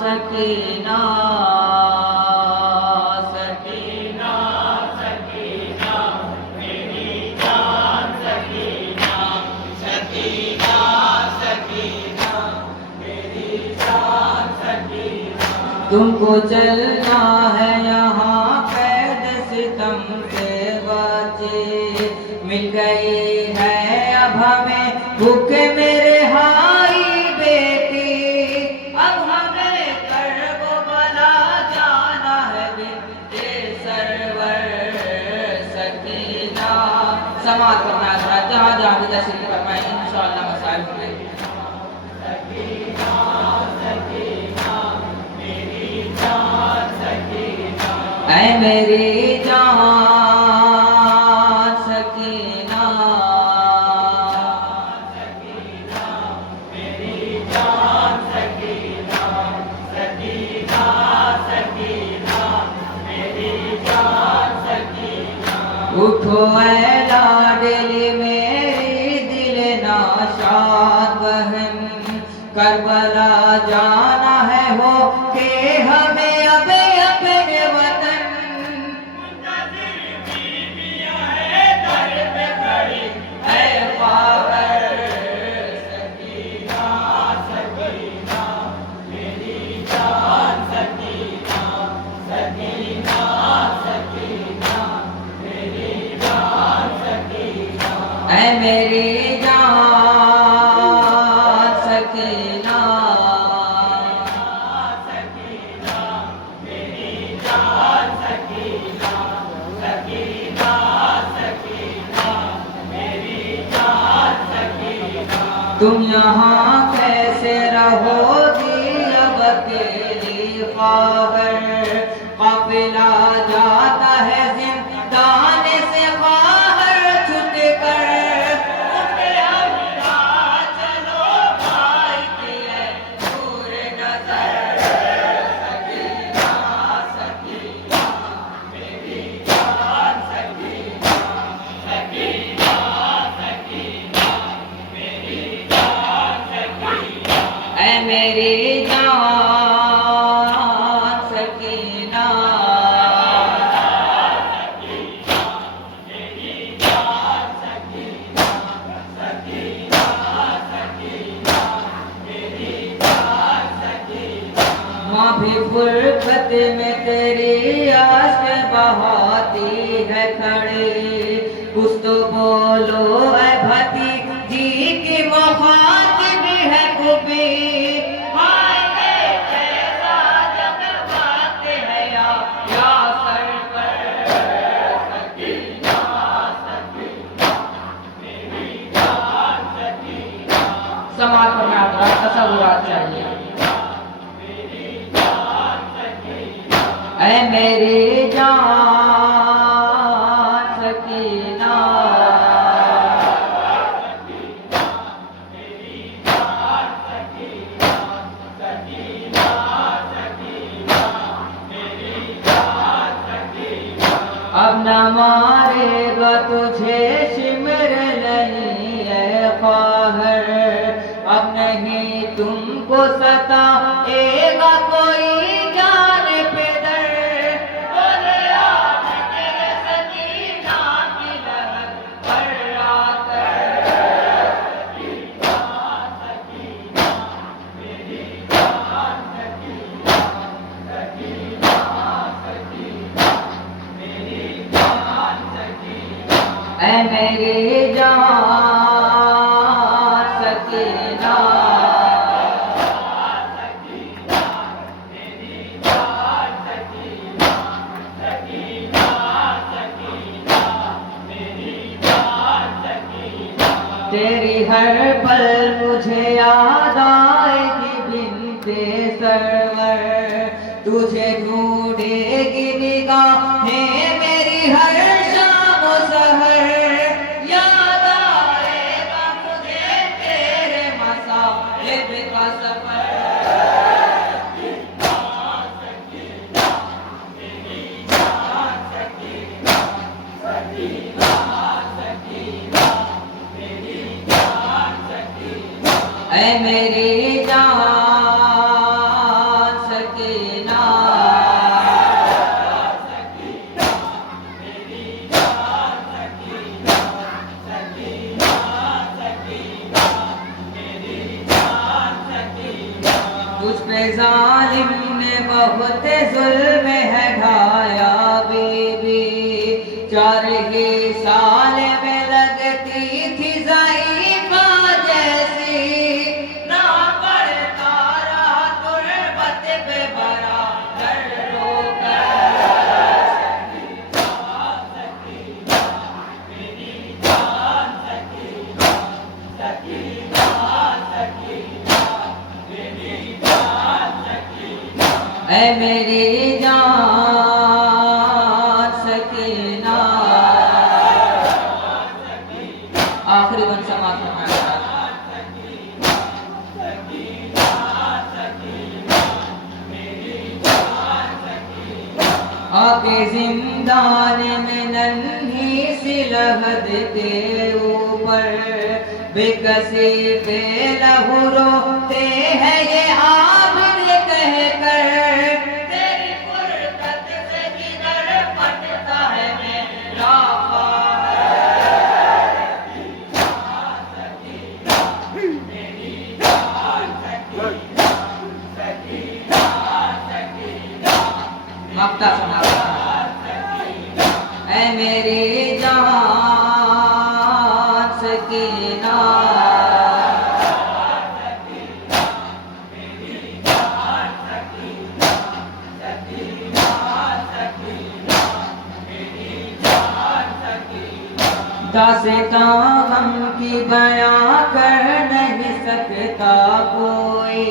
सकीना सकीना सकीना मेरी जान सकीना सकीना सकीना मेरी जान सकीना। तुमको चलना है यहाँ कैद सितम से बचे, मिल गई है अब हमें भूख मेरे हाई बेटी, अब हमें कर्बो बला जाना है बिन्ते सरवर सकीना। समात करना है जहाँ जहाँ भी तशरीफ फरमाएं इंशाअल्लाह मसाइल होंगे। सकीना सकीना मेरी जान सकीना ऐ मेरी जान सकीना सकीना मेरी जान सकीना सकीना सकीना मेरी जान सकीना। उठो ऐ लाडली मेरी दिल नाशाद बहन, करबला जाना है हो के हमें अब अपने वतन। मुंतज़िर बीवियां है दर पे खड़ी है पावर सकीना सकीना मेरी जान सकीना सकीना सकीना मेरी जान सकीना ऐ मेरी जान सकीना सकीना मेरी जान सकीना सकीना सकीना मेरी जान सकीना। तुम यहाँ कैसे रहोगी अब अकेली ख्वाबर, काफिला जाता है जिंदान से बाहर छुट कर। उठे हमरा चलो भाई की है दूर नजर सकीना सकीना मेरी जान सकीना सकीना सकीना मेरी जान सकीना ऐ मेरी जान सकीना सकीना मेरी जान सकीना सकीना सकीना मेरी जान सकीना। माँ भी फुर्सत में तेरी आश्क बहाती है खड़े, कुछ तो बोलो ऐ भतीजी की मुखातिब है खूबी। हाय रे कैसा जज्बाते है या सरवर सकीना सकीना मेरी जान सकीना। समाज में आपका तसव्वुरात चाहिए। ऐ मेरी जान सकीना मेरी जान सकीना सकीना सकीना मेरी जान सकीना। अब न मारेगा तुझे शिमर नहीं है ख्वाहर, अब नहीं तुमको सताएगा कोई जान पे दर। बोले आज तेरे सकीना की लहर पर आकर सकीना सकीना मेरी जान सकीना सकीना सकीना मेरी जान सकीना ऐ मेरी जान सकीना सकीना मेरी जान सकीना सकीना सकीना मेरी जान सकीना। तेरी हर पल मुझे याद आएगी बिन्ते सरवर, तुझे ढूंढेगी निगाहें मेरी हर शाम सहर। याद आएगा मुझे तेरे मसाहिब का सफर सकीना सकीना मेरी जान सकीना सकीना सकीना मेरी जान सकीना ऐ मेरी मेरी जान सकीना, तुझ पे जालिम ने बहुत जुल्म है ढाया बीबी, 4 ही साल में लगती थी ज़ाइफ़ा जैसी, ना पड़ता रहा तुर्बत पे बराबर रोकर। ऐ मेरी जान सकीना, आखिरी गन समाप्त करना है। आके जिंदान में नन्ही सी लहद के ऊपर बेकसी पे लहू रोते हैं ये आबिद कहकर, तेरी फुर्सत से जिगर फटता है मेरा मक्ता सुना। ऐ मेरी जान सकीना, दास्तां गम की बयां कर नहीं सकता कोई,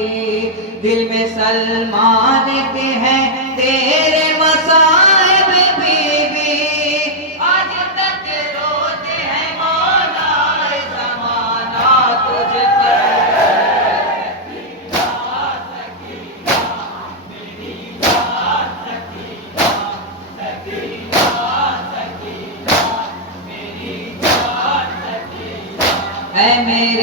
दिल में सलमान के हैं तेरे मसाइब बीबी, आज तक रोते हैं मौला ज़माना तुझ पर। ऐ मेरी